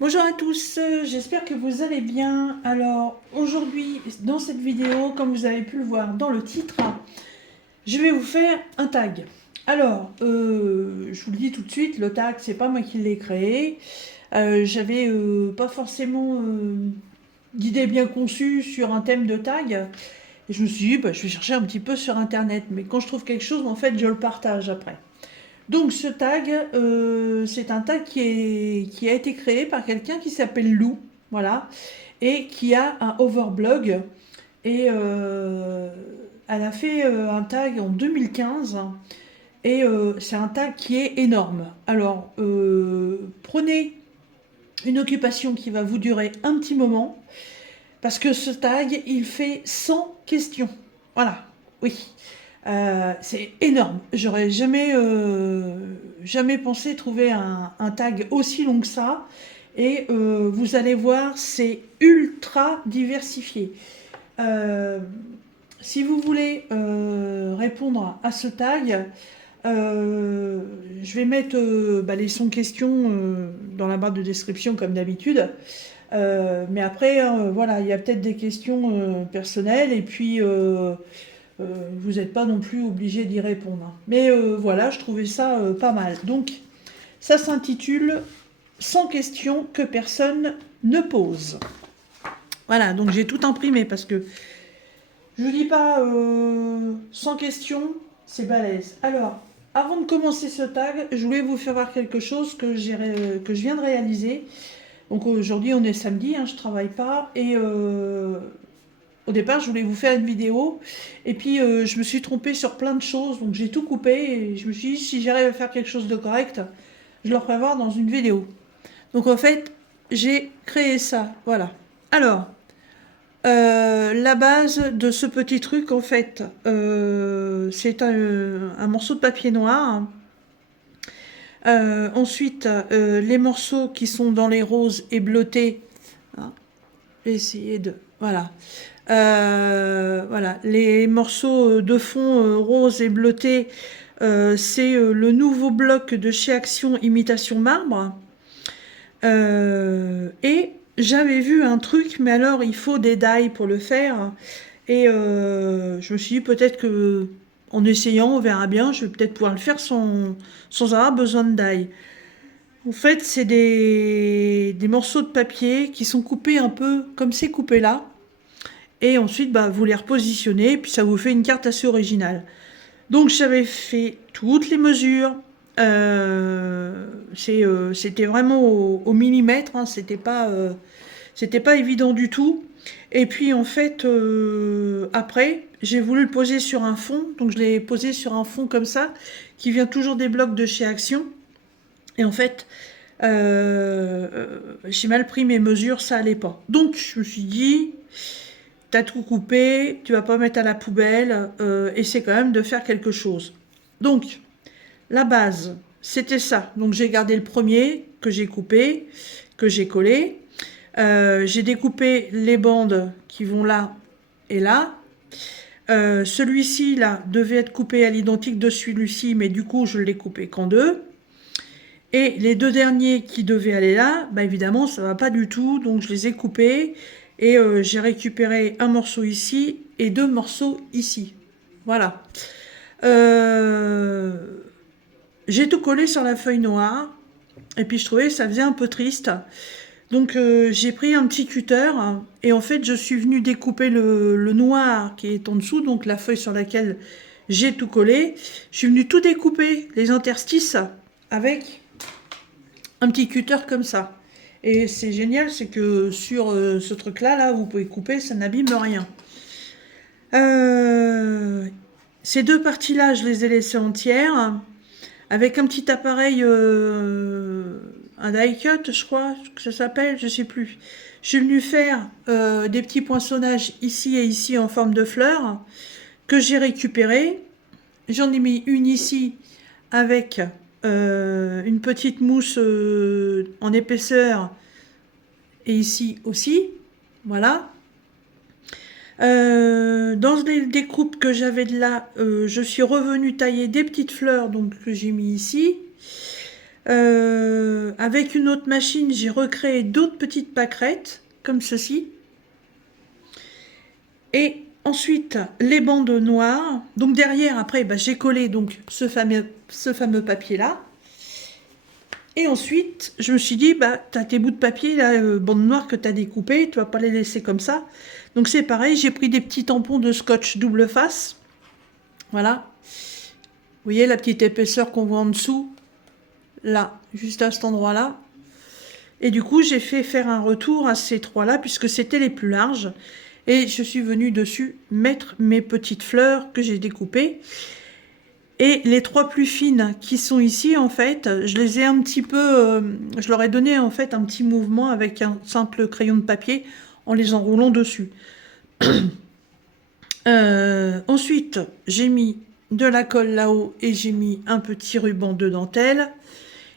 Bonjour à tous, j'espère que vous allez bien. Alors aujourd'hui, dans cette vidéo, comme vous avez pu le voir dans le titre, je vais vous faire un tag. Alors, je vous le dis tout de suite, le tag, c'est pas moi qui l'ai créé. J'avais pas forcément d'idée bien conçue sur un thème de tag. Et je me suis dit, bah, je vais chercher un petit peu sur internet. Mais quand je trouve quelque chose, en fait, je le partage après. Donc ce tag, c'est un tag qui a été créé par quelqu'un qui s'appelle Lou, voilà, et qui a un overblog. Et elle a fait un tag en 2015, et c'est un tag qui est énorme. Alors, prenez une occupation qui va vous durer un petit moment, parce que ce tag, il fait 100 questions. Voilà, oui. C'est énorme. J'aurais jamais pensé trouver un tag aussi long que ça. Et vous allez voir, c'est ultra diversifié. Euh, Si vous voulez répondre à ce tag, je vais mettre les 100 questions dans la barre de description comme d'habitude. Mais après, voilà, il y a peut-être des questions personnelles et puis vous n'êtes pas non plus obligé d'y répondre. Mais voilà, je trouvais ça pas mal. Donc, ça s'intitule 100 questions que personne ne pose. Voilà, donc j'ai tout imprimé parce que je vous dis pas 100 questions, c'est balèze. Alors, avant de commencer ce tag, je voulais vous faire voir quelque chose que je viens de réaliser. Donc aujourd'hui, on est samedi, hein, je travaille pas. Et au départ, je voulais vous faire une vidéo. Et puis, je me suis trompée sur plein de choses. Donc, j'ai tout coupé. Et je me suis dit, si j'arrive à faire quelque chose de correct, je le ferai voir dans une vidéo. Donc, en fait, j'ai créé ça. Voilà. Alors, la base de ce petit truc, en fait, c'est un morceau de papier noir. Ensuite, les morceaux qui sont dans les roses et bleutés. Hein, j'ai essayé de... Voilà. Voilà, les morceaux de fond rose et bleuté, c'est le nouveau bloc de chez Action Imitation Marbre. Et j'avais vu un truc, mais alors il faut des die pour le faire. Et je me suis dit peut-être que en essayant, on verra bien, je vais peut-être pouvoir le faire sans avoir besoin de die. En fait, c'est des morceaux de papier qui sont coupés un peu comme c'est coupé là. Et ensuite, bah, vous les repositionnez, et puis ça vous fait une carte assez originale. Donc j'avais fait toutes les mesures. C'était vraiment au millimètre, hein, c'était pas évident du tout. Et puis en fait, après, j'ai voulu le poser sur un fond, donc je l'ai posé sur un fond comme ça, qui vient toujours des blocs de chez Action. Et en fait, j'ai mal pris mes mesures, ça allait pas. Donc je me suis dit, t'as tout coupé, tu vas pas mettre à la poubelle, essaie quand même de faire quelque chose. Donc, la base, c'était ça. Donc j'ai gardé le premier que j'ai coupé, que j'ai collé. J'ai découpé les bandes qui vont là et là. Celui-ci là devait être coupé à l'identique de celui-ci, mais du coup je l'ai coupé qu'en deux. Et les deux derniers qui devaient aller là, bah évidemment ça va pas du tout, donc je les ai coupés et j'ai récupéré un morceau ici et deux morceaux ici. Voilà. Euh, j'ai tout collé sur la feuille noire et puis je trouvais que ça faisait un peu triste. Donc j'ai pris un petit cutter et en fait je suis venue découper le noir qui est en dessous, donc la feuille sur laquelle j'ai tout collé. Je suis venue tout découper, les interstices, avec un petit cutter comme ça. Et c'est génial, c'est que sur ce truc-là, là, vous pouvez couper, ça n'abîme rien. Euh, Ces deux parties-là, je les ai laissées entières, avec un petit appareil, un die cut, je crois que ça s'appelle, je sais plus. Je suis venue faire des petits poinçonnages ici et ici en forme de fleurs, que j'ai récupéré. J'en ai mis une ici avec une petite mousse en épaisseur et ici aussi. Voilà. Dans les découpes que j'avais de là, je suis revenue tailler des petites fleurs donc, que j'ai mis ici. Avec une autre machine, j'ai recréé d'autres petites pâquerettes, comme ceci. Et ensuite, les bandes noires. Donc derrière, après, bah, j'ai collé donc ce fameux papier-là. Et ensuite, je me suis dit, bah, tu as tes bouts de papier, là, bandes noires que tu as découpées, tu vas pas les laisser comme ça. Donc c'est pareil, j'ai pris des petits tampons de scotch double face. Voilà. Vous voyez la petite épaisseur qu'on voit en dessous, là, juste à cet endroit-là. Et du coup, j'ai fait faire un retour à ces trois-là, puisque c'était les plus larges. Et je suis venue dessus mettre mes petites fleurs que j'ai découpées. Et les trois plus fines qui sont ici, en fait, je les ai un petit peu... je leur ai donné, en fait, un petit mouvement avec un simple crayon de papier en les enroulant dessus. Ensuite, j'ai mis de la colle là-haut et j'ai mis un petit ruban de dentelle.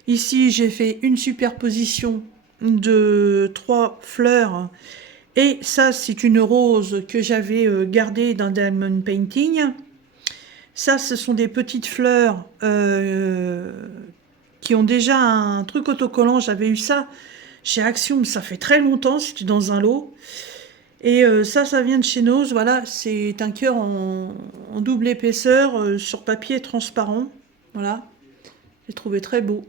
Ici, j'ai fait une superposition de 3 fleurs. Et ça, c'est une rose que j'avais gardée d'un diamond painting. Ça, ce sont des petites fleurs qui ont déjà un truc autocollant. J'avais eu ça chez Action, mais ça fait très longtemps, c'était dans un lot. Et ça vient de chez Nose. Voilà, c'est un cœur en double épaisseur sur papier transparent. Voilà, j'ai trouvé très beau.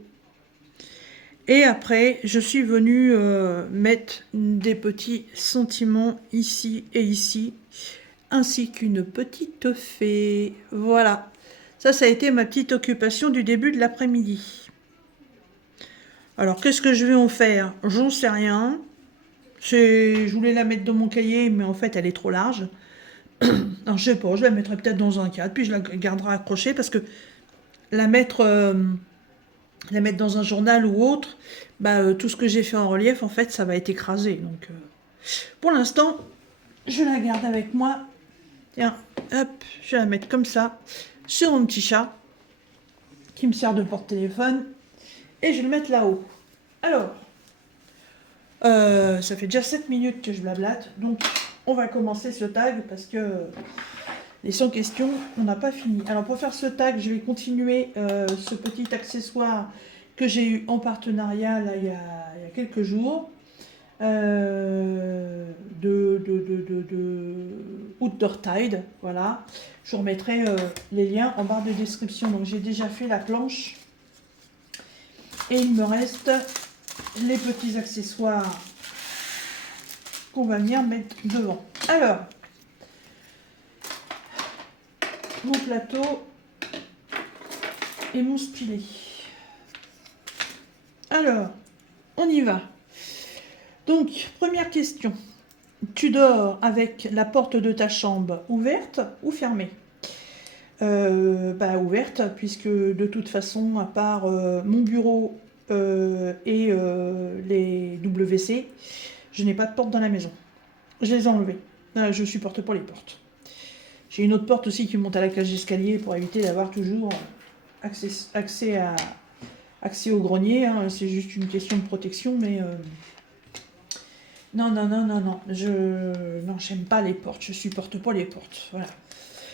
Et après, je suis venue mettre des petits sentiments ici et ici, ainsi qu'une petite fée. Voilà, ça a été ma petite occupation du début de l'après-midi. Alors, qu'est-ce que je vais en faire? J'en sais rien. Je voulais la mettre dans mon cahier, mais en fait, elle est trop large. Alors, je sais pas, je la mettrai peut-être dans un cadre, puis je la garderai accrochée, parce que la mettre dans un journal ou autre, bah, tout ce que j'ai fait en relief, en fait, ça va être écrasé. Donc, pour l'instant, je la garde avec moi. Tiens, hop, je vais la mettre comme ça, sur mon petit chat, qui me sert de porte-téléphone, et je vais le mettre là-haut. Alors, ça fait déjà 7 minutes que je blablate, donc on va commencer ce tag, parce que les 100 questions, on n'a pas fini. Alors pour faire ce tag, je vais continuer ce petit accessoire que j'ai eu en partenariat là, il y a quelques jours de Outdoor Tide. Voilà. Je vous remettrai les liens en barre de description. Donc j'ai déjà fait la planche et il me reste les petits accessoires qu'on va venir mettre devant. Alors, mon plateau et mon stylet. Alors, on y va. Donc, première question. Tu dors avec la porte de ta chambre ouverte ou fermée? Bah, ouverte, puisque de toute façon, à part mon bureau et les WC, je n'ai pas de porte dans la maison. Je les ai enlevées. Je supporte pas les portes. J'ai une autre porte aussi qui monte à la cage d'escalier pour éviter d'avoir toujours accès au grenier. Hein. C'est juste une question de protection, mais non. Non, j'aime pas les portes. Je supporte pas les portes. Voilà.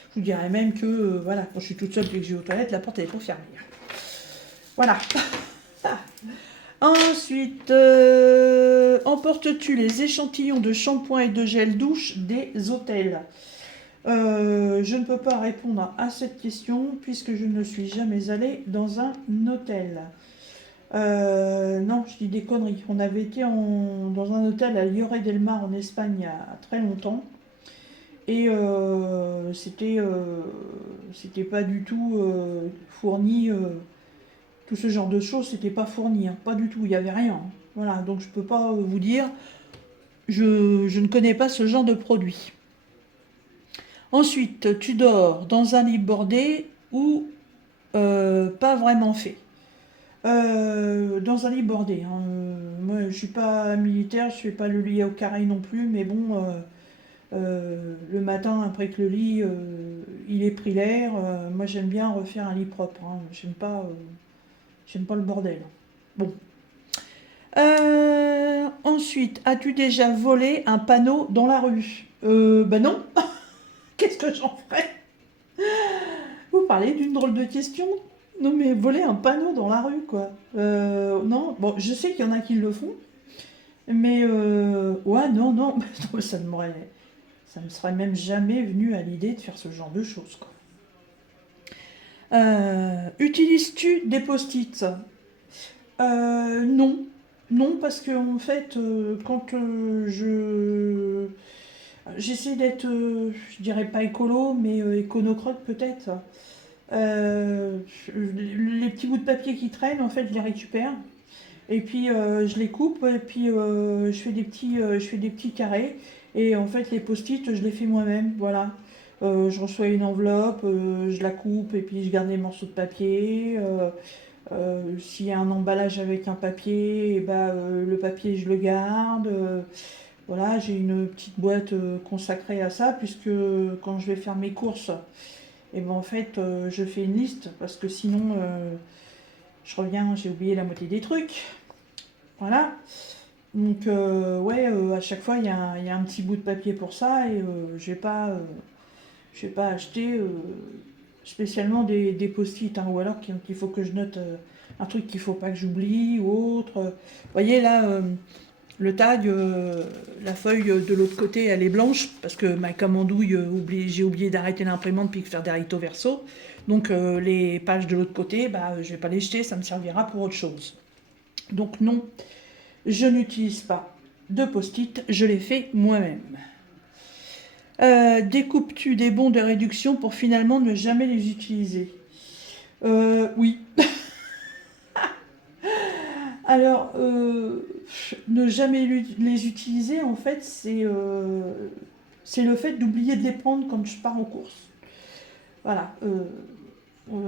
Je vous dirais même que voilà, quand je suis toute seule et que je vais aux toilettes, la porte elle est pas fermée. Voilà. Ensuite, emportes-tu les échantillons de shampoing et de gel douche des hôtels? Je ne peux pas répondre à cette question puisque je ne suis jamais allée dans un hôtel. Non, je dis des conneries. On avait été dans un hôtel à Lloret del Mar en Espagne il y a très longtemps. Et c'était pas du tout fourni. Tout ce genre de choses, c'était pas fourni. Hein, pas du tout, il n'y avait rien. Hein. Voilà, donc je peux pas vous dire. Je ne connais pas ce genre de produit. Ensuite, tu dors dans un lit bordé ou pas vraiment fait. Dans un lit bordé. Hein. Moi, je suis pas militaire, je fais pas le lit au carré non plus, mais bon, le matin, après que le lit il ait pris l'air, moi j'aime bien refaire un lit propre. Hein. J'aime pas le bordel. Bon. Ensuite, as-tu déjà volé un panneau dans la rue? Ben non. Qu'est-ce que j'en ferais? Vous parlez d'une drôle de question. Non, mais voler un panneau dans la rue, quoi. Non, bon, je sais qu'il y en a qui le font, mais ouais, non, non, non, ça me serait même jamais venu à l'idée de faire ce genre de choses, quoi. Utilises-tu des post-it? Non. Non, parce que en fait, quand j'essaie d'être, je dirais pas écolo, mais éconocroque peut-être. Euh, les petits bouts de papier qui traînent, en fait, je les récupère. Et puis je les coupe et puis je fais des petits carrés. Et en fait, les post-it, je les fais moi-même. Voilà. Je reçois une enveloppe, je la coupe et puis je garde les morceaux de papier. S'il y a un emballage avec un papier, et ben, le papier, je le garde. Voilà, j'ai une petite boîte consacrée à ça, puisque quand je vais faire mes courses, et ben, en fait, je fais une liste, parce que sinon, je reviens, j'ai oublié la moitié des trucs. Voilà. Donc, ouais, à chaque fois, il y a un petit bout de papier pour ça, et je vais pas acheter spécialement des post-it, hein, ou alors qu'il faut que je note un truc qu'il faut pas que j'oublie, ou autre. Vous voyez, là, le tag, la feuille de l'autre côté, elle est blanche, parce que ma commandouille, j'ai oublié d'arrêter l'imprimante puis de faire des recto verso. Donc, les pages de l'autre côté, bah, je vais pas les jeter, ça me servira pour autre chose. Donc, non, je n'utilise pas de post-it, je les fais moi-même. Découpes-tu des bons de réduction pour finalement ne jamais les utiliser? Oui. Alors, ne jamais les utiliser, en fait, c'est le fait d'oublier de les prendre quand je pars en course. Voilà.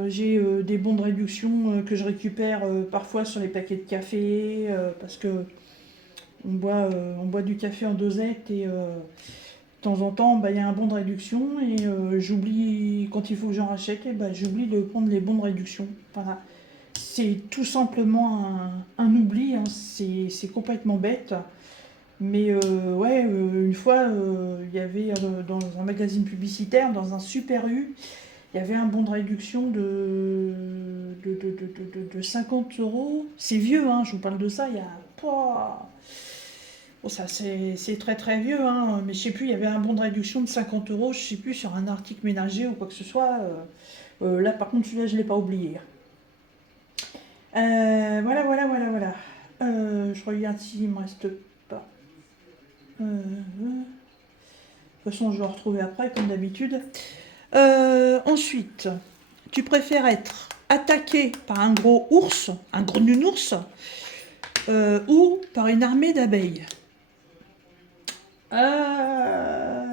J'ai des bons de réduction que je récupère parfois sur les paquets de café, parce que on boit du café en dosette et de temps en temps, bah, il y a un bon de réduction et j'oublie, quand il faut que j'en rachète, et bah, j'oublie de prendre les bons de réduction. Voilà. C'est tout simplement un oubli, hein. C'est complètement bête. Mais ouais, une fois, il y avait dans un magazine publicitaire, dans un Super U, il y avait un bon de réduction de 50 euros. C'est vieux, hein, je vous parle de ça, il y a... Pouah. Bon, ça, c'est très très vieux, hein, mais je sais plus, il y avait un bon de réduction de 50 euros, je sais plus, sur un article ménager ou quoi que ce soit. Là, par contre, celui-là, je ne l'ai pas oublié. Voilà, voilà, voilà, voilà. Je regarde s'il me reste pas. De toute façon, je vais le retrouver après, comme d'habitude. Ensuite, tu préfères être attaqué par un gros ours, un gros nounours, ou par une armée d'abeilles? Euh,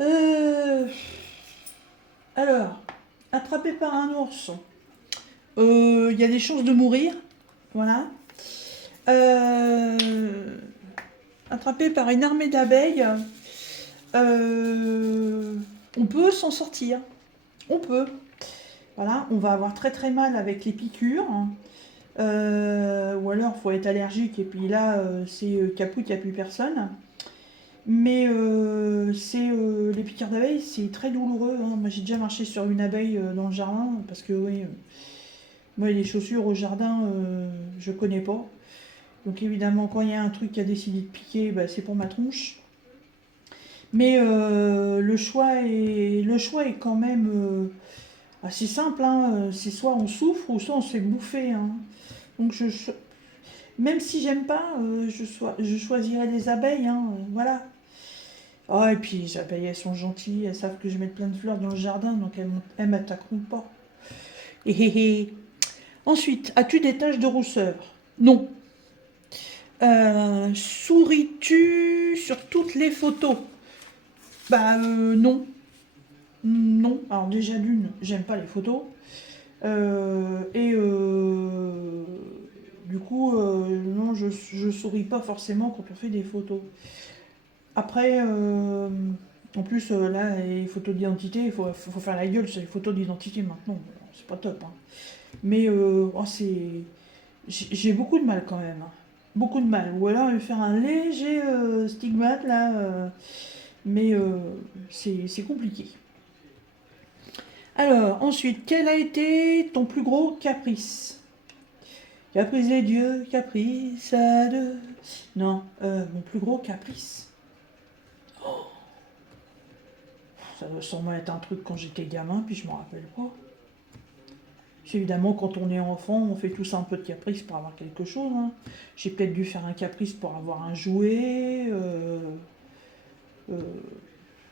euh, alors, attrapé par un ours, il y a des chances de mourir. Voilà. Euh, attrapé par une armée d'abeilles, euh, on peut s'en sortir. On peut. Voilà, on va avoir très très mal avec les piqûres. Ou alors, il faut être allergique et puis là, c'est caput, il n'y a plus personne. Mais les piqûres d'abeilles, c'est très douloureux, hein. Moi, j'ai déjà marché sur une abeille dans le jardin parce que, oui, moi, les chaussures au jardin, je connais pas. Donc, évidemment, quand il y a un truc qui a décidé de piquer, bah, c'est pour ma tronche. Mais le choix est quand même assez simple, hein. C'est soit on souffre ou soit on se fait bouffer, hein. Donc, même si j'aime pas, je choisirais les abeilles, hein, voilà. Oh, et puis les abeilles, elles sont gentilles, elles savent que je vais mettre plein de fleurs dans le jardin, donc elles m'attaqueront pas. Hé hé hé. Ensuite, as-tu des taches de rousseur? Non. Souris-tu sur toutes les photos? Bah non. Non. Alors déjà d'une, j'aime pas les photos. Et du coup, non, je souris pas forcément quand on fait des photos. Après, en plus, là, les photos d'identité, faut faire la gueule sur les photos d'identité maintenant. C'est pas top, hein. Mais oh, j'ai beaucoup de mal quand même, hein. Beaucoup de mal. Ou alors faire un léger stigmate là, mais c'est compliqué. Alors, ensuite, quel a été ton plus gros caprice? Caprice des dieux, caprice à deux. Non, mon plus gros caprice. Ça doit sûrement être un truc quand j'étais gamin, puis je m'en rappelle pas. Évidemment, quand on est enfant, on fait tous un peu de caprice pour avoir quelque chose, hein. J'ai peut-être dû faire un caprice pour avoir un jouet, euh,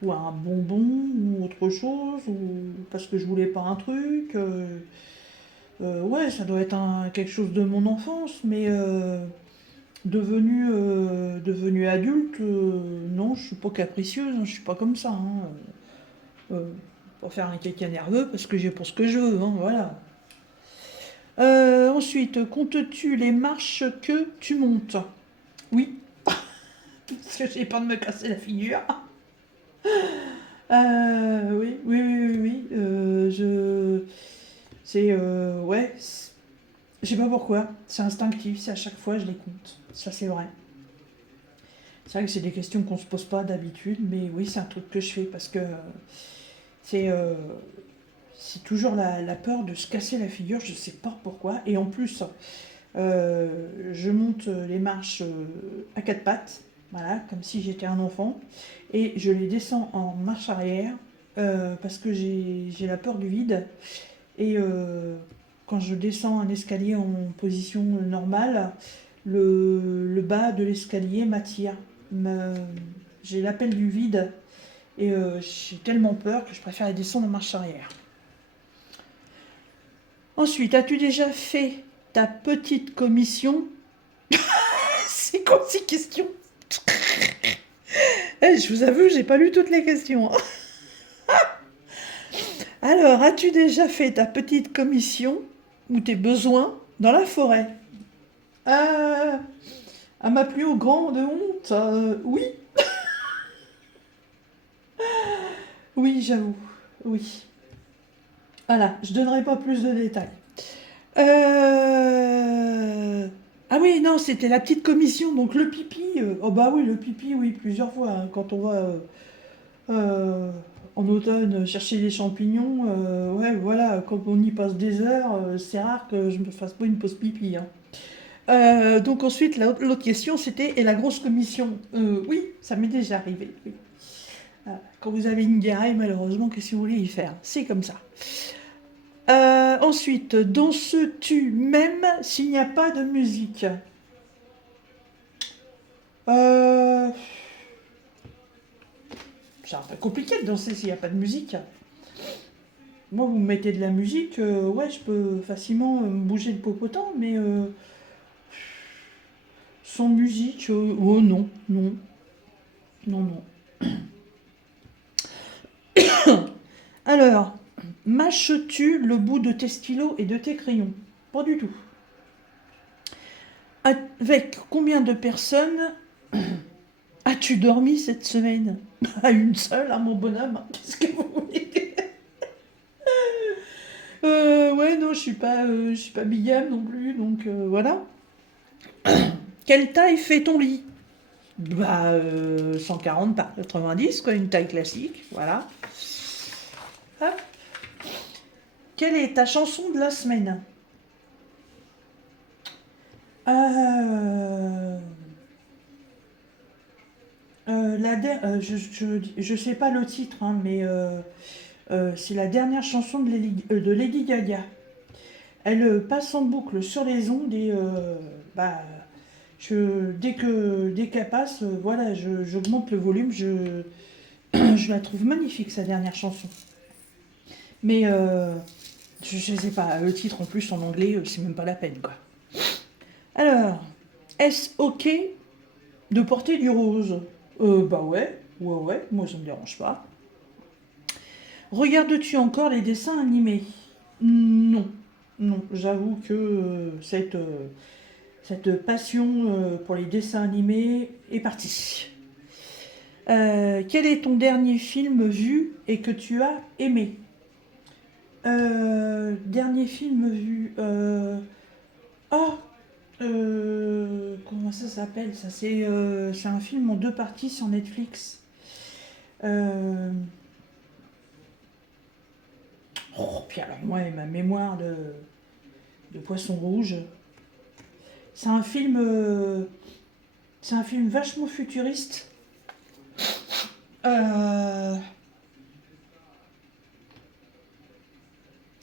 ou un bonbon, ou autre chose, ou parce que je voulais pas un truc. Ouais, ça doit être quelque chose de mon enfance, mais devenu adulte, non, je suis pas capricieuse, hein, je suis pas comme ça, hein. Pas faire un caca nerveux parce que j'ai pour ce que je veux, hein, voilà. Ensuite, comptes-tu les marches que tu montes? Oui, parce que j'ai peur de me casser la figure. Oui, oui, oui, oui, oui. C'est, ouais. Je sais pas pourquoi. C'est instinctif. C'est à chaque fois, je les compte. Ça, c'est vrai. C'est vrai que c'est des questions qu'on se pose pas d'habitude, mais oui, c'est un truc que je fais parce que c'est, euh, c'est toujours la peur de se casser la figure. Je sais pas pourquoi. Et en plus, je monte les marches à quatre pattes, voilà, comme si j'étais un enfant, et je les descends en marche arrière parce que j'ai la peur du vide. Et quand je descends un escalier en position normale, le bas de l'escalier m'attire. Me- J'ai l'appel du vide et j'ai tellement peur que je préfère les descendre en marche arrière. Ensuite, as-tu déjà fait ta petite commission? C'est quoi ces questions? Je vous avoue, j'ai pas lu toutes les questions, hein. Alors, as-tu déjà fait ta petite commission ou tes besoins dans la forêt? euh, À ma plus grande honte, oui. Oui, j'avoue. Oui. Voilà, je donnerai pas plus de détails. Ah oui, non, c'était la petite commission, donc le pipi. Oh bah oui, le pipi, oui, plusieurs fois, hein, quand on va euh, en automne chercher les champignons, ouais, voilà, quand on y passe des heures, c'est rare que je me fasse pas une pause pipi, hein. Donc ensuite, l'autre question, c'était, et la grosse commission? Oui, ça m'est déjà arrivé, oui. Quand vous avez une diarrhée, malheureusement, qu'est-ce que vous voulez y faire? C'est comme ça. Ensuite, danses-tu même s'il n'y a pas de musique? Euh, c'est un peu compliqué de danser s'il n'y a pas de musique. Moi, vous me mettez de la musique, ouais, je peux facilement me bouger le popotin, mais sans musique, oh non, non, non, non. Alors, mâches-tu le bout de tes stylos et de tes crayons? Pas du tout. Avec combien de personnes as-tu dormi cette semaine? À une seule, hein, mon bonhomme. Qu'est-ce que vous voulez? Ouais, non, je suis pas bigame non plus, donc voilà. Quelle taille fait ton lit? Bah, 140 par 90, quoi, une taille classique, voilà. Hop. Quelle est ta chanson de la semaine? Euh, je sais pas le titre, hein, mais c'est la dernière chanson de Lady Gaga. Elle passe en boucle sur les ondes et bah, dès qu'elle passe, voilà, j'augmente le volume. Je la trouve magnifique, sa dernière chanson. Mais je sais pas, le titre en plus en anglais, c'est même pas la peine, quoi. Alors, est-ce ok de porter du rose? Bah ouais, ouais, ouais, moi ça me dérange pas. Regardes-tu encore les dessins animés? Non, non, j'avoue que cette passion pour les dessins animés est partie. Quel est ton dernier film vu et que tu as aimé? Dernier film vu. Oh, comment ça s'appelle ça? C'est un film en deux parties sur Netflix. Euh, Oh, puis alors moi, ma mémoire de Poisson Rouge, c'est un film, c'est un film vachement futuriste. Euh,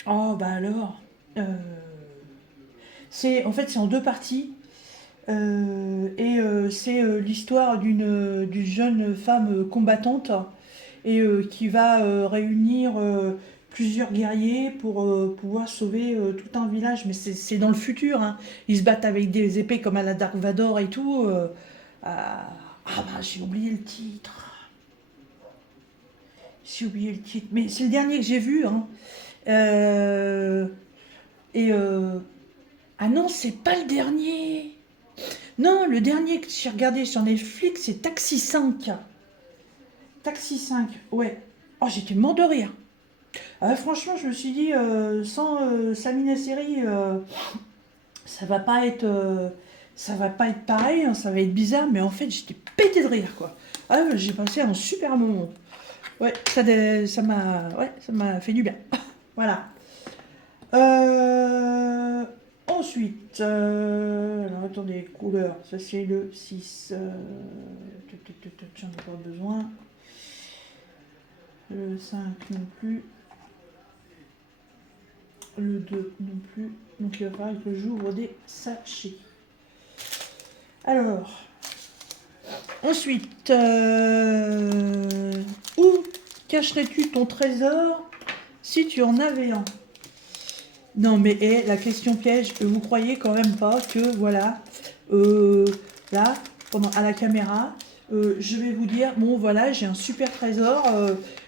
Oh bah alors, euh, c'est en fait c'est en deux parties. C'est l'histoire d'une jeune femme combattante qui va réunir plusieurs guerriers pour pouvoir sauver tout un village. Mais c'est dans le futur, hein. Ils se battent avec des épées comme à la Dark Vador et tout. Ah bah j'ai oublié le titre. J'ai oublié le titre. Mais c'est le dernier que j'ai vu, hein. Euh, et Ah non, c'est pas le dernier. Non, le dernier que j'ai regardé sur Netflix, c'est Taxi 5. Taxi 5, ouais. Oh, j'étais mort de rire. Franchement, je me suis dit, sans Samina Seri, ça va pas être, ça va pas être pareil, hein, ça va être bizarre, mais en fait, j'étais pété de rire, quoi. Ah, j'ai passé un super moment. Ouais, ça m'a fait du bien. Voilà. Euh, Ensuite, alors attendez, couleur, ça c'est le 6. J'en ai pas besoin. Le 5 non plus. Le 2 non plus. Donc il va falloir que j'ouvre des sachets. Alors, ensuite, où cacherais-tu ton trésor si tu en avais un? Non, mais la question piège, vous croyez quand même pas que, voilà, euh, là, à la caméra, je vais vous dire, bon, voilà, j'ai un super trésor,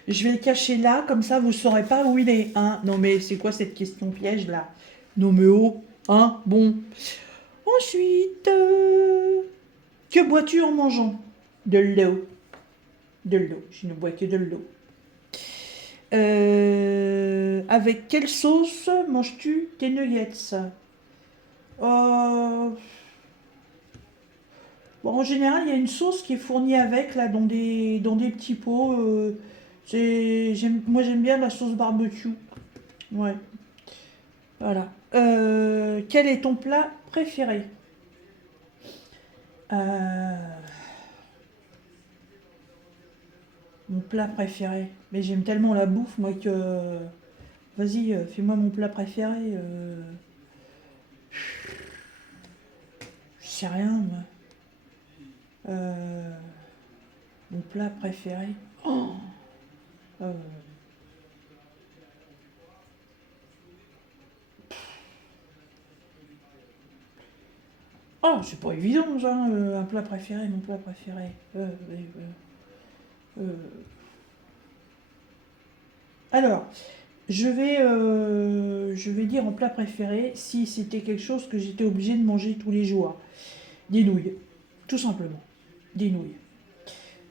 je vais le cacher là, comme ça, vous saurez pas où il est, hein. Non, mais c'est quoi cette question piège, là? Non, mais oh, hein, bon. Ensuite, que bois-tu en mangeant? De l'eau. De l'eau, je ne bois que de l'eau. Avec quelle sauce manges-tu tes nuggets? Euh, Bon, en général, il y a une sauce qui est fournie avec, là, dans des petits pots. Moi, j'aime bien la sauce barbecue. Ouais, voilà. Quel est ton plat préféré? Euh, Mon plat préféré. Mais j'aime tellement la bouffe, moi, que... Vas-y, fais-moi mon plat préféré. Je sais rien, moi. Euh, Mon plat préféré. Oh, euh, oh, c'est pas évident, ça, un plat préféré, mon plat préféré. Euh, alors, je vais dire en plat préféré si c'était quelque chose que j'étais obligée de manger tous les jours. Des nouilles, tout simplement. Des nouilles.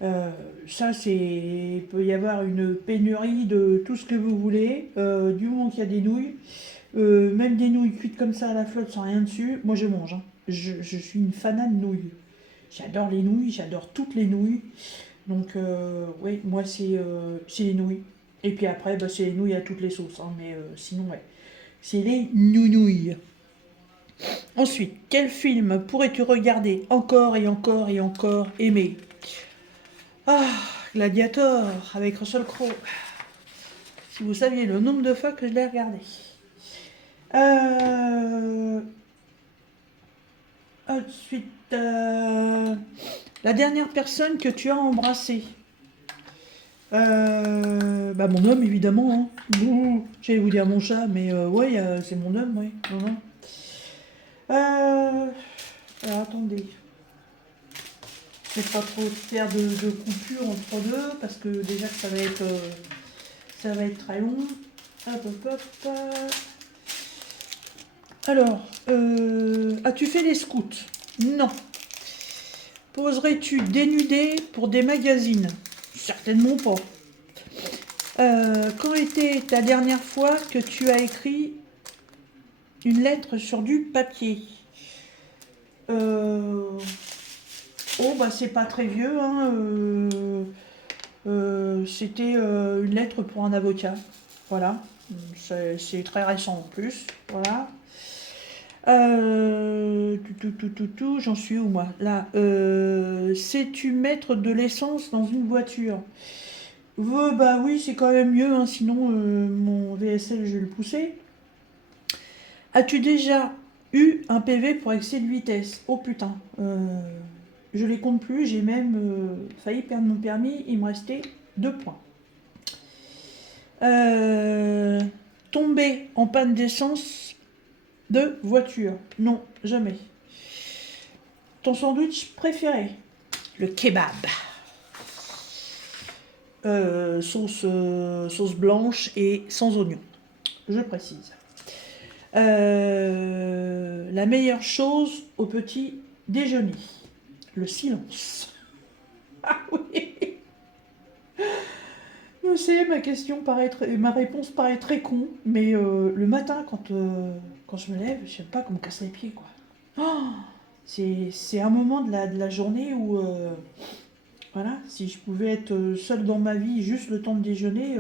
Euh, Ça, c'est. Il peut y avoir une pénurie de tout ce que vous voulez, du moment qu'il y a des nouilles. Même des nouilles cuites comme ça à la flotte sans rien dessus, moi je mange, hein. Je suis une fanat de nouilles. J'adore les nouilles, j'adore toutes les nouilles. Donc, oui, moi c'est les nouilles. Et puis après, bah, c'est les nouilles à toutes les sauces, hein, mais sinon, ouais. C'est les nounouilles. Ensuite, quel film pourrais-tu regarder encore et encore et encore aimer? Ah, Gladiator avec Russell Crowe. Si vous saviez le nombre de fois que je l'ai regardé. Euh, Ensuite, la dernière personne que tu as embrassée. Bah mon homme évidemment, hein. J'allais vous dire mon chat, mais ouais, c'est mon homme, ouais. Non, non. Alors attendez, je vais pas trop faire de coupure entre deux parce que déjà que ça va être très long. Hop hop hop. Alors, as-tu fait les scouts? Non. Poserais-tu dénudé pour des magazines? Certainement pas. Quand était ta dernière fois que tu as écrit une lettre sur du papier? Euh, Oh, bah c'est pas très vieux, hein. C'était une lettre pour un avocat. Voilà. C'est très récent en plus. Voilà. J'en suis où moi? Là. Sais-tu mettre de l'essence dans une voiture? Bah oui, c'est quand même mieux, hein, sinon mon VSL, je vais le pousser. As-tu déjà eu un PV pour excès de vitesse? Oh putain, je les compte plus, j'ai même failli perdre mon permis, il me restait 2 points. Tomber en panne d'essence de voiture? Non, jamais. Ton sandwich préféré? Le kebab. Sauce blanche et sans oignon, je précise. La meilleure chose au petit déjeuner? Le silence. Ah oui. Je sais, ma réponse paraît très con, mais le matin, quand je me lève, je sais pas qu'on me casse les pieds, quoi. Oh, c'est un moment de la journée où, voilà, si je pouvais être seule dans ma vie, juste le temps de déjeuner,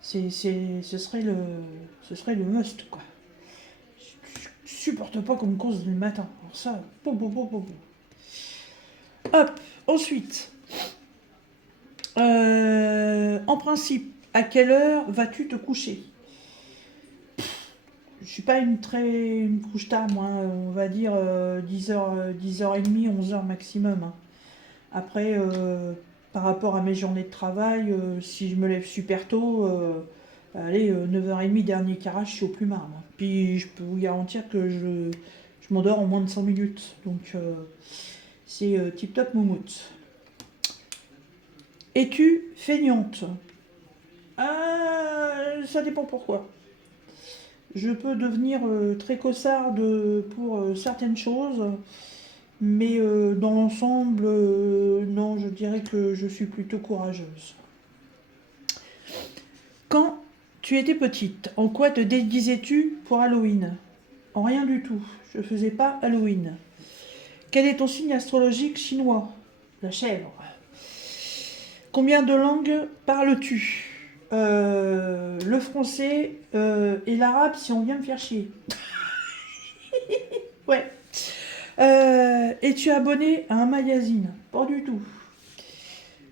ce serait le must, quoi. Je supporte pas qu'on me cause le matin. Alors ça, Hop, ensuite, en principe, à quelle heure vas-tu te coucher? Je suis pas une couche tard, moi, on va dire 10h, 10h30, 11h maximum, hein. Après, par rapport à mes journées de travail, si je me lève super tôt, allez, 9h30, dernier carrage, je suis au plumard, moi. Puis je peux vous garantir que je m'endors en moins de 100 minutes. Donc c'est tip top moumoute. Es-tu feignante? Ça dépend pourquoi. Je peux devenir très caussarde pour certaines choses, mais dans l'ensemble, non, je dirais que je suis plutôt courageuse. Quand tu étais petite, en quoi te déguisais-tu pour Halloween? En rien du tout, je faisais pas Halloween. Quel est ton signe astrologique chinois? La chèvre. Combien de langues parles-tu? Le français et l'arabe si on vient me faire chier. Ouais. Es-tu abonné à un magazine? Pas du tout.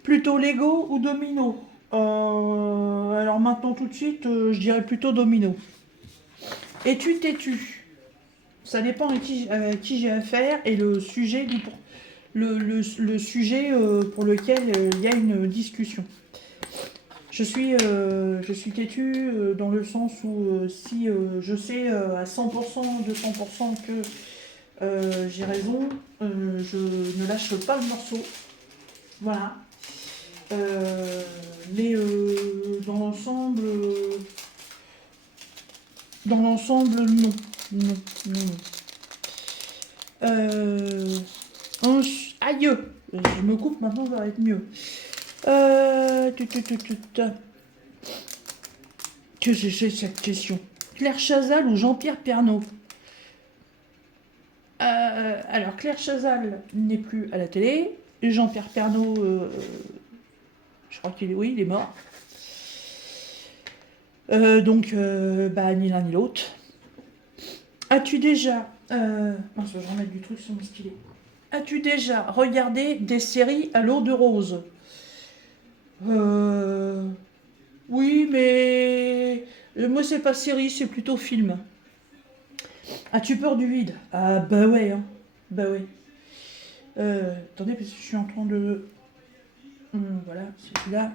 Plutôt Lego ou Domino? Alors maintenant tout de suite, je dirais plutôt Domino. Es-tu têtu? Ça dépend à qui j'ai affaire et le sujet, le sujet pour lequel il y a une discussion. Je suis têtu dans le sens où si je sais à 100%, 200% que j'ai raison, je ne lâche pas le morceau. Voilà. Mais dans l'ensemble, non. Non, non, non. Aïe! Je me coupe maintenant, ça va être mieux. Que c'est cette question? Claire Chazal ou Jean-Pierre Pernaut? Alors, Claire Chazal n'est plus à la télé. Jean-Pierre Pernaut, je crois il est mort. Donc, ni l'un ni l'autre. As-tu déjà... mince, je vais remettre du truc sur mon stylet. As-tu déjà regardé des séries à l'eau de rose? Oui, mais... moi, c'est pas série, c'est plutôt film. As-tu peur du vide? Ah, bah ouais, hein. Bah ouais. Attendez, parce que je suis en train de... voilà, c'est celui-là.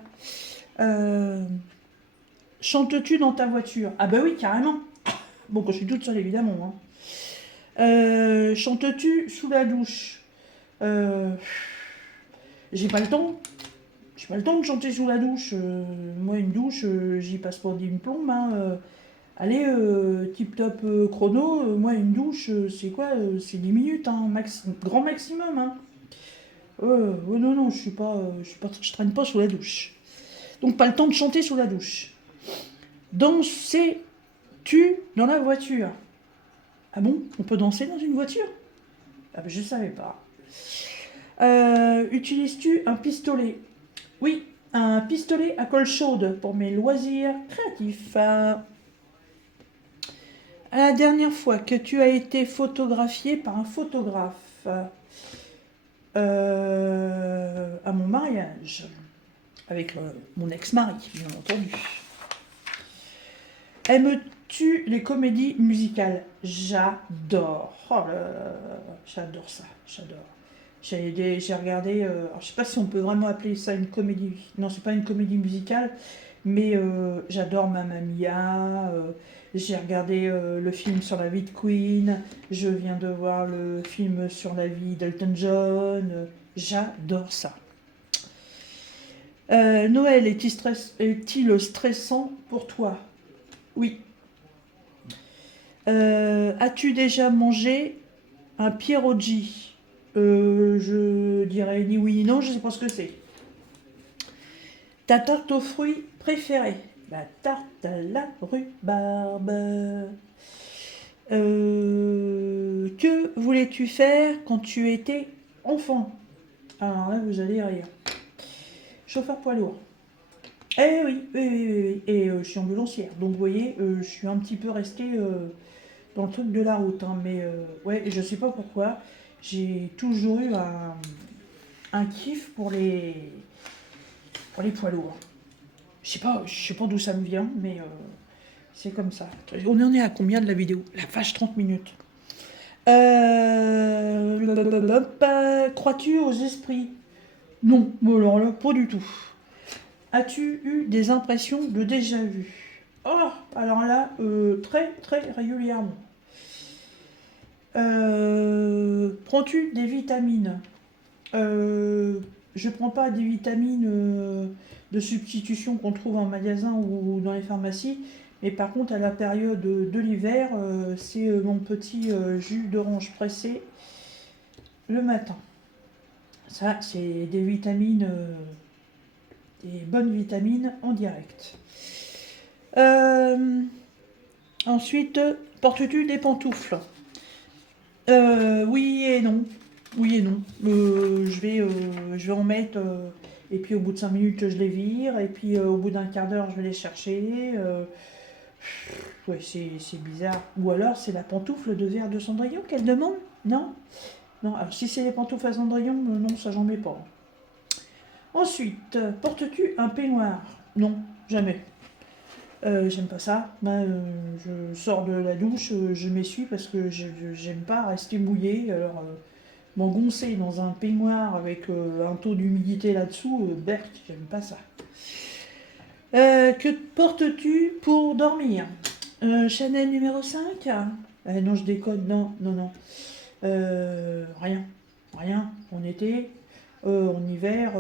Chantes-tu dans ta voiture? Ah bah oui, carrément. Bon, quand je suis toute seule, évidemment, hein. Chantes-tu sous la douche? J'ai pas le temps. J'ai pas le temps de chanter sous la douche. Moi, une douche, j'y passe pas une plombe, hein. Allez, tip top chrono, moi, une douche, c'est quoi? C'est 10 minutes, hein, grand maximum, hein. Non, je traîne pas sous la douche. Donc, pas le temps de chanter sous la douche. Danser-tu dans la voiture? Ah bon? On peut danser dans une voiture? Ah ben, je savais pas. Utilises-tu un pistolet? Oui, un pistolet à colle chaude pour mes loisirs créatifs. La dernière fois que tu as été photographié par un photographe, à mon mariage, avec mon ex-mari, bien entendu. Aimes-tu les comédies musicales? J'adore. Oh là là, j'adore ça, j'adore. J'ai regardé, alors je sais pas si on peut vraiment appeler ça une comédie. Non, c'est pas une comédie musicale, mais j'adore Mamma Mia. J'ai regardé le film sur la vie de Queen. Je viens de voir le film sur la vie d'Elton John. J'adore ça. Noël est-il stressant pour toi? Oui. As-tu déjà mangé un pierogi? Je dirais ni oui ni non, je sais pas ce que c'est. Ta tarte aux fruits préférée? La tarte à la rhubarbe. Que voulais-tu faire quand tu étais enfant? Alors là, vous allez rire. Chauffeur poids lourd. Eh oui, oui, oui, oui, oui. Et je suis ambulancière. Donc vous voyez, je suis un petit peu restée dans le truc de la route. Hein, mais ouais, je sais pas pourquoi. J'ai toujours eu un kiff pour les poids lourds. Je sais pas d'où ça me vient, mais c'est comme ça. On en est à combien de la vidéo? La vache, 30 minutes. Crois-tu aux esprits? Non, alors là, pas du tout. As-tu eu des impressions de déjà-vu? Oh, alors là, très très régulièrement. Prends-tu des vitamines? Je prends pas des vitamines de substitution qu'on trouve en magasin ou dans les pharmacies, mais par contre à la période de l'hiver, c'est mon petit jus d'orange pressé le matin. Ça, c'est des vitamines, des bonnes vitamines en direct. Ensuite, portes-tu des pantoufles? Oui et non. Oui et non. Je vais en mettre, et puis au bout de 5 minutes, je les vire, et puis au bout d'un quart d'heure, je vais les chercher. Ouais, c'est bizarre. Ou alors, c'est la pantoufle de verre de Cendrillon qu'elle demande? Non? Non, alors si c'est les pantoufles à Cendrillon, non, ça j'en mets pas. Ensuite, portes-tu un peignoir? Non, jamais. J'aime pas ça. Ben, je sors de la douche, je m'essuie parce que j'aime pas rester mouillée. Alors, m'engoncer dans un peignoir avec un taux d'humidité là-dessous, berk, j'aime pas ça. Que portes-tu pour dormir? Chanel numéro 5? Non, je déconne, non, non, non. Rien, rien. En été, en hiver,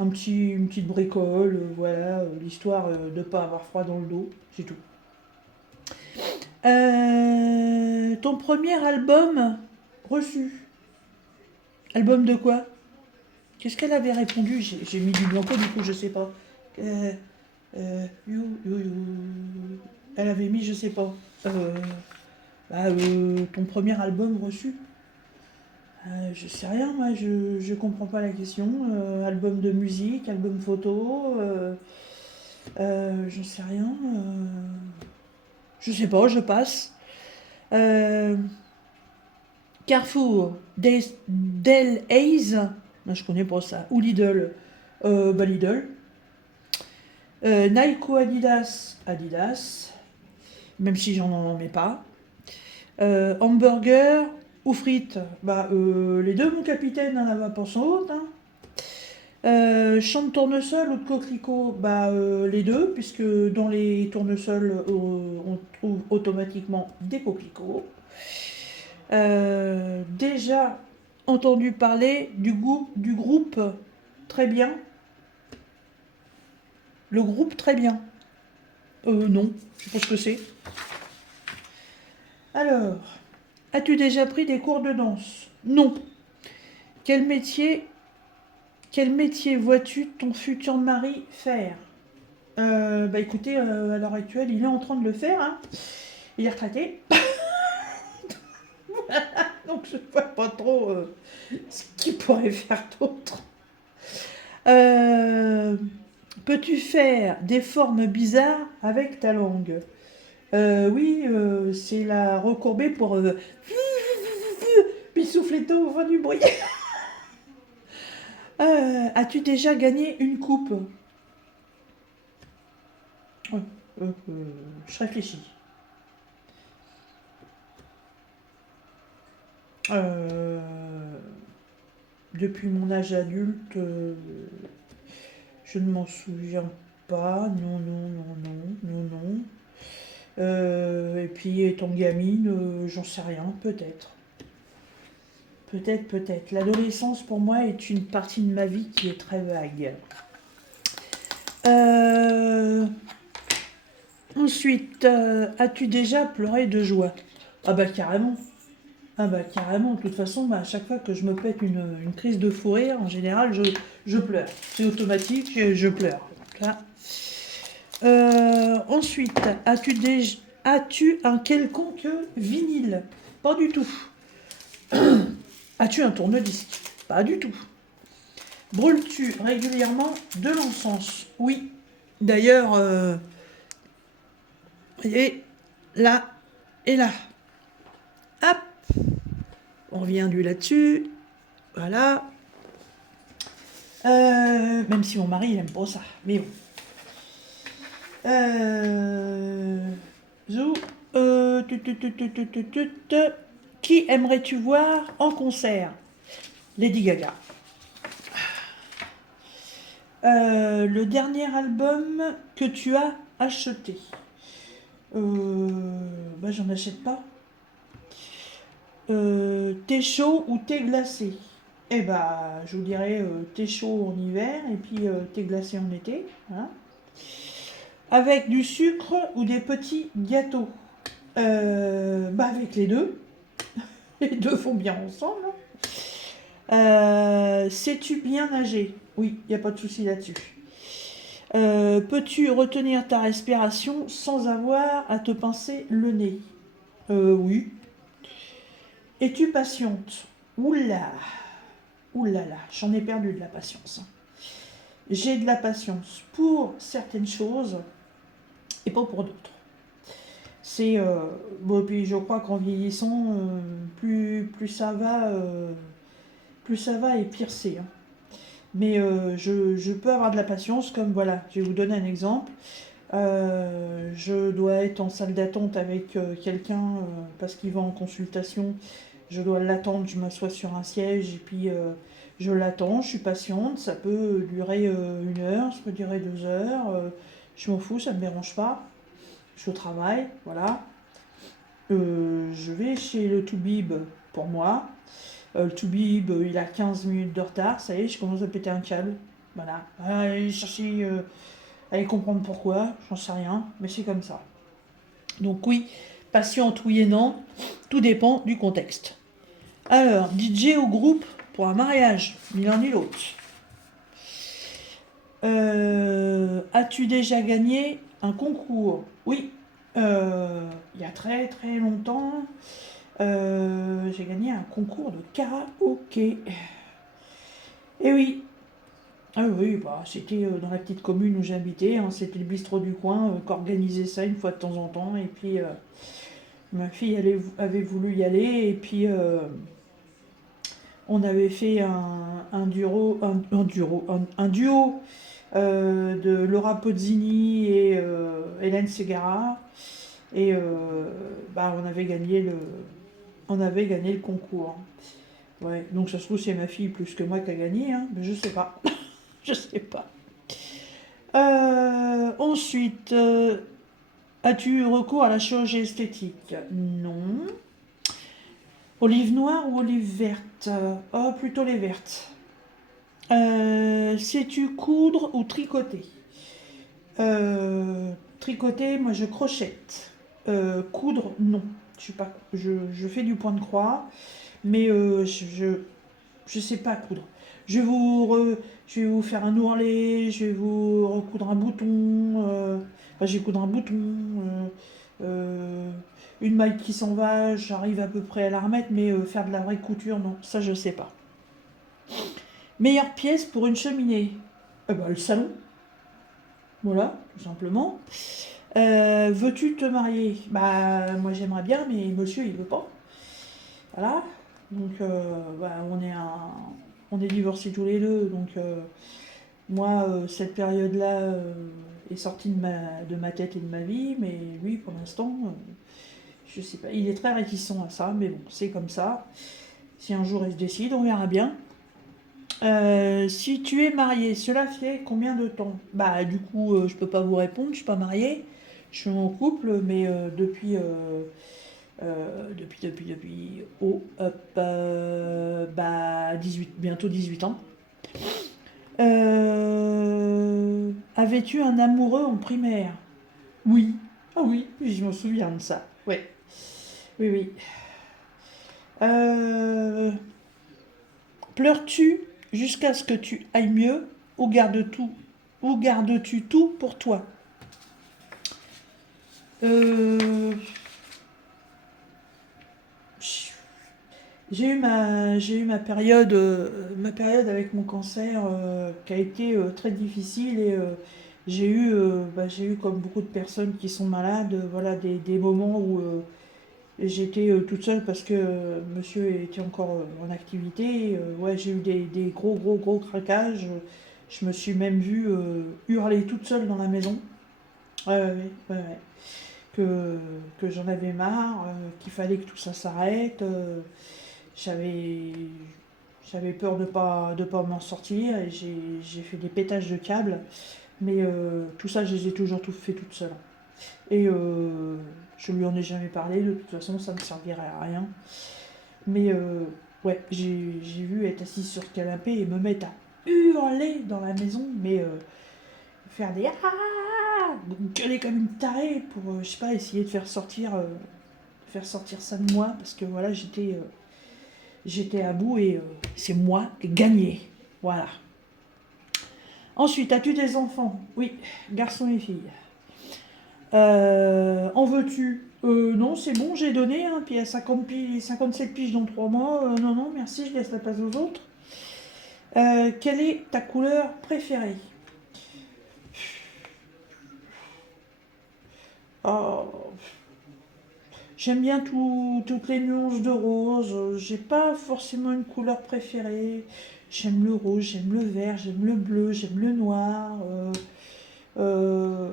une petite bricole, voilà, l'histoire de ne pas avoir froid dans le dos, c'est tout. Ton premier album reçu? Album de quoi? Qu'est-ce qu'elle avait répondu? J'ai mis du blanco, du coup, je sais pas. Elle avait mis, je sais pas. Ton premier album reçu? Je sais rien, moi, je comprends pas la question. Album de musique, album photo, je sais rien. Je sais pas, je passe. Carrefour, Del Hayes, non, je connais pas ça. Ou Lidl, Lidl. Nike ou Adidas, Adidas, même si j'en mets pas. Hamburger ou frites, les deux, mon capitaine, hein, la vapeur sont hautes. Hein. Champ de tournesol ou de coquelicot, les deux, puisque dans les tournesols, on trouve automatiquement des coquelicots. Déjà entendu parler du groupe Très Bien. Le groupe Très Bien. Non, je sais pas ce que c'est. Alors, as-tu déjà pris des cours de danse? Non. Quel métier vois-tu ton futur mari faire? Écoutez, à l'heure actuelle, il est en train de le faire. Hein. Il est retraité. Donc je ne vois pas trop ce qu'il pourrait faire d'autre. Euh, Peux-tu faire des formes bizarres avec ta langue? Oui, c'est la recourber pour puis souffler tout au fond du bruit. As-tu déjà gagné une coupe? Euh, je réfléchis. Euh, Depuis mon âge adulte, je ne m'en souviens pas. Non, non, non, non, non, non. Et puis étant gamine, j'en sais rien, peut-être. Peut-être, peut-être. L'adolescence pour moi est une partie de ma vie qui est très vague. Euh, Ensuite, as-tu déjà pleuré de joie? Ah bah carrément. Ah bah carrément. De toute façon, bah, à chaque fois que je me pète une crise de fou rire, en général, je pleure. C'est automatique, je pleure. Donc là. Ensuite, as-tu un quelconque vinyle? Pas du tout. As-tu un tourne-disque? Pas du tout. Brûles-tu régulièrement de l'encens? Oui. D'ailleurs, et là, et là. Hop, on revient du là-dessus. Voilà. Même si mon mari, il aime pas ça. Mais bon. Zou. Qui aimerais-tu voir en concert? Lady Gaga. Le dernier album que tu as acheté? Bah j'en achète pas. Thé chaud ou thé glacé? Eh bah, je vous dirais thé chaud en hiver et puis thé glacé en été. Hein. Avec du sucre ou des petits gâteaux? Bah avec les deux. Les deux vont bien ensemble. Sais-tu bien nager? Oui, il n'y a pas de souci là-dessus. Peux-tu retenir ta respiration sans avoir à te pincer le nez? Oui. Es-tu patiente? Oula, oulala, j'en ai perdu de la patience. J'ai de la patience pour certaines choses et pas pour d'autres. C'est bon, puis je crois qu'en vieillissant, plus ça va et pire c'est. Hein. Mais je peux avoir de la patience, comme voilà, je vais vous donner un exemple. Je dois être en salle d'attente avec quelqu'un parce qu'il va en consultation. Je dois l'attendre, je m'assois sur un siège et puis je l'attends, je suis patiente. Ça peut durer 1 heure, ça peut durer 2 heures. Je m'en fous, ça ne me dérange pas. Je suis au travail, voilà. Je vais chez le Toubib pour moi. Le Toubib, il a 15 minutes de retard, ça y est, je commence à péter un câble. Voilà. Aller chercher, aller comprendre pourquoi, j'en sais rien, mais c'est comme ça. Donc oui, patiente, oui et non, tout dépend du contexte. Alors, DJ au groupe pour un mariage, ni l'un ni l'autre. As-tu déjà gagné un concours? Oui, il y a très très longtemps, j'ai gagné un concours de karaoké. Et oui, ah oui, bah, c'était dans la petite commune où j'habitais, hein, c'était le bistrot du coin qu'organisait ça une fois de temps en temps. Et puis ma fille avait voulu y aller, et puis on avait fait un duo de Laura Pozzini et Hélène Ségara. Et bah, on avait gagné le concours. Ouais, donc ça se trouve c'est ma fille plus que moi qui a gagné, hein, mais je sais pas. Je sais pas. Ensuite, as-tu recours à la chirurgie esthétique? Non. Olive noire ou olive verte? Oh, plutôt les vertes. Sais-tu coudre ou tricoter? Tricoter, moi je crochette. Coudre, non. Je suis pas, je fais du point de croix, mais je sais pas coudre. Je vais vous faire un ourlet, je vais vous recoudre un bouton, enfin, je vais coudre un bouton, une maille qui s'en va, j'arrive à peu près à la remettre, mais faire de la vraie couture, non, ça je sais pas. Meilleure pièce pour une cheminée? Le salon, voilà, tout simplement. Veux-tu te marier? Bah, moi j'aimerais bien, mais monsieur il veut pas. Voilà. Donc, on est divorcés tous les deux. Donc, moi, cette période-là est sortie de ma tête et de ma vie. Mais lui, pour l'instant, je sais pas. Il est très réticent à ça. Mais bon, c'est comme ça. Si un jour il se décide, on verra bien. Si tu es marié, cela fait combien de temps? Bah, du coup, je peux pas vous répondre. Je suis pas mariée. Je suis en couple, mais bah, 18, bientôt 18 ans. Avais-tu un amoureux en primaire? Oui. Ah oui, je m'en souviens de ça. Ouais. Oui, oui. Euh, Pleures-tu jusqu'à ce que tu ailles mieux ou gardes-tu tout pour toi? Euh, j'ai eu ma période avec mon cancer qui a été très difficile et j'ai eu comme beaucoup de personnes qui sont malades, voilà, des moments où j'étais toute seule parce que monsieur était encore en activité. Ouais, j'ai eu des gros, gros, gros craquages. Je me suis même vue hurler toute seule dans la maison. Ouais, ouais, ouais, ouais. Que, que j'en avais marre, qu'il fallait que tout ça s'arrête. J'avais, j'avais peur de pas m'en sortir et j'ai fait des pétages de câbles. Mais tout ça, je les ai toujours tout fait toute seule. Et je lui en ai jamais parlé, de toute façon, ça ne me servirait à rien. Mais ouais, j'ai vu être assise sur le canapé et me mettre à hurler dans la maison, mais faire des ah, gueuler comme une tarée pour, je sais pas, essayer de faire sortir ça de moi, parce que voilà, j'étais à bout et c'est moi qui ai gagné. Voilà. Ensuite, as-tu des enfants? Oui, garçons et filles. En veux-tu? Non, c'est bon, j'ai donné, hein, puis à 57 piges dans 3 mois, non, non, merci, je laisse la place aux autres. Quelle est ta couleur préférée? Oh, j'aime bien toutes les nuances de rose, j'ai pas forcément une couleur préférée. J'aime le rouge, j'aime le vert, j'aime le bleu, j'aime le noir. Euh,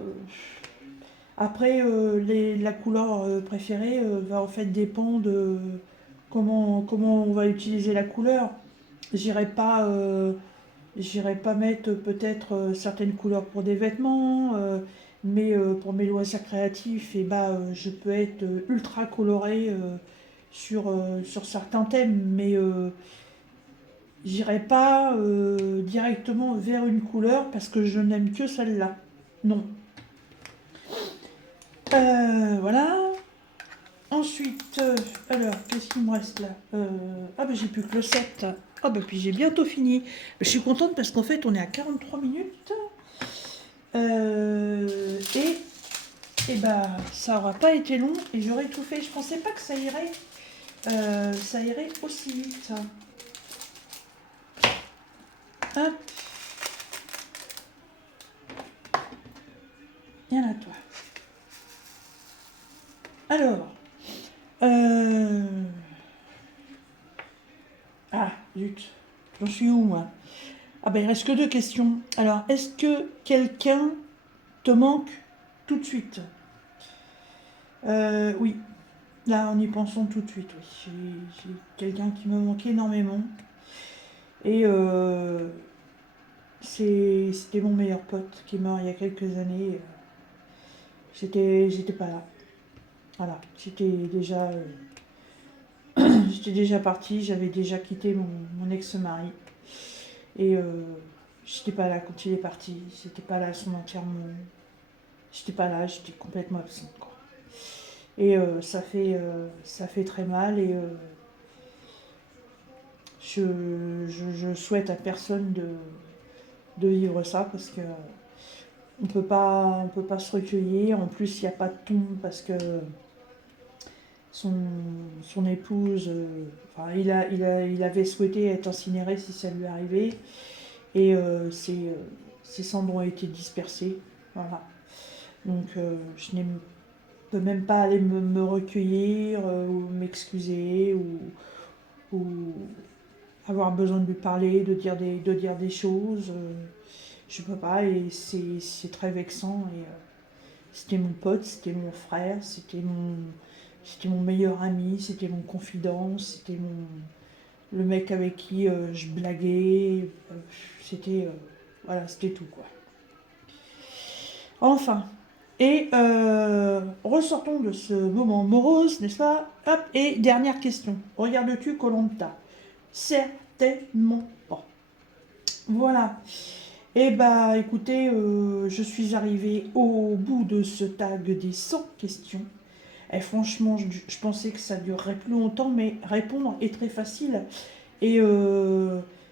Après, la couleur préférée va en fait dépendre de comment on va utiliser la couleur. J'irai pas, euh, j'irai pas mettre peut-être certaines couleurs pour des vêtements, mais pour mes loisirs créatifs, et bah, je peux être ultra colorée sur certains thèmes, mais j'irai pas directement vers une couleur parce que je n'aime que celle-là. Non. Voilà. Ensuite, alors, qu'est-ce qu'il me reste là? Ah bah j'ai plus que le 7. Ah bah puis j'ai bientôt fini. Je suis contente parce qu'en fait on est à 43 minutes. Et bah ça aura pas été long et j'aurais tout fait. Je pensais pas que ça irait aussi vite. Hop, viens là toi. Alors, euh... ah zut, j'en suis où moi? Ah bah il reste que deux questions. Alors, est-ce que quelqu'un te manque tout de suite? Oui, là en y pensant tout de suite, oui. J'ai quelqu'un qui me manque énormément. Et c'était mon meilleur pote qui est mort il y a quelques années. J'étais pas là. Voilà, j'étais déjà partie, j'avais déjà quitté mon ex-mari. Et j'étais pas là quand il est parti. J'étais pas là à son enterrement. J'étais pas là, j'étais complètement absente, quoi. Et ça fait très mal et je souhaite à personne de vivre ça parce que on peut pas se recueillir. En plus, il n'y a pas de tombe parce que son, son épouse, enfin, il avait souhaité être incinéré si ça lui arrivait. Et ces cendres ont été dispersées. Voilà. Donc je ne peux même pas aller me recueillir ou m'excuser ou avoir besoin de lui parler, de dire des choses. Je peux pas et c'est très vexant. Et c'était mon pote, c'était mon frère, c'était mon meilleur ami, c'était mon confident, c'était le mec avec qui je blaguais. C'était voilà, c'était tout quoi. Enfin, et ressortons de ce moment morose, n'est-ce pas? Hop, et dernière question. Regardes-tu koh Certainement pas. Voilà. Eh bah écoutez, je suis arrivée au bout de ce tag des 100 questions. Et franchement, je pensais que ça durerait plus longtemps, mais répondre est très facile. Et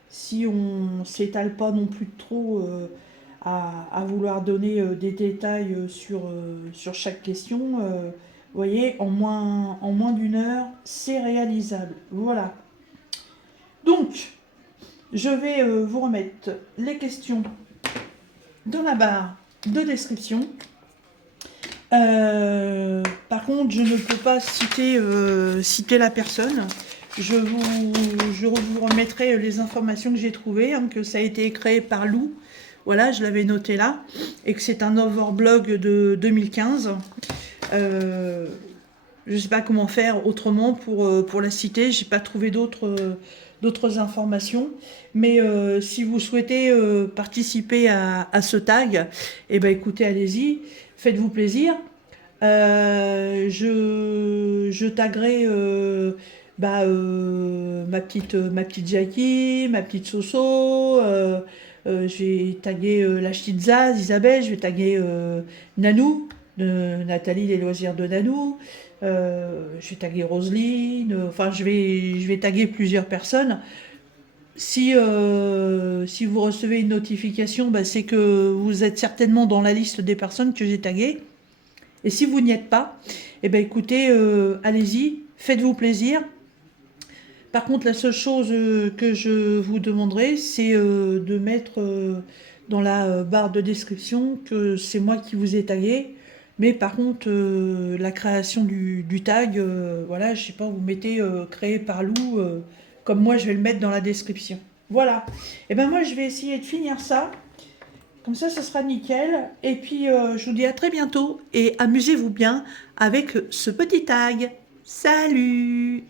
si on s'étale pas non plus trop à vouloir donner des détails sur chaque question, vous voyez, en moins d'une heure, c'est réalisable. Voilà. Donc, je vais vous remettre les questions dans la barre de description. Par contre, je ne peux pas citer la personne. Je vous remettrai les informations que j'ai trouvées, hein, que ça a été créé par Lou. Voilà, je l'avais noté là. Et que c'est un overblog de 2015. Je ne sais pas comment faire autrement pour la citer. Je n'ai pas trouvé d'autres informations. Mais si vous souhaitez participer à ce tag, eh ben, écoutez, allez-y. Faites-vous plaisir. Je taguerai ma petite Jackie, ma petite Soso. Je vais taguer la petite Zaz, Isabelle. Je vais taguer Nanou, de Nathalie, les loisirs de Nanou. Je vais taguer Roselyne. Enfin, je vais taguer plusieurs personnes. Si vous recevez une notification, bah, c'est que vous êtes certainement dans la liste des personnes que j'ai taguées. Et si vous n'y êtes pas, eh ben écoutez, allez-y, faites-vous plaisir. Par contre, la seule chose que je vous demanderai, c'est de mettre dans la barre de description que c'est moi qui vous ai tagué. Mais par contre, la création du tag, voilà, je sais pas, vous mettez créé par Lou, comme moi je vais le mettre dans la description. Voilà. Et ben moi je vais essayer de finir ça. Comme ça sera nickel. Et puis, je vous dis à très bientôt et amusez-vous bien avec ce petit tag. Salut!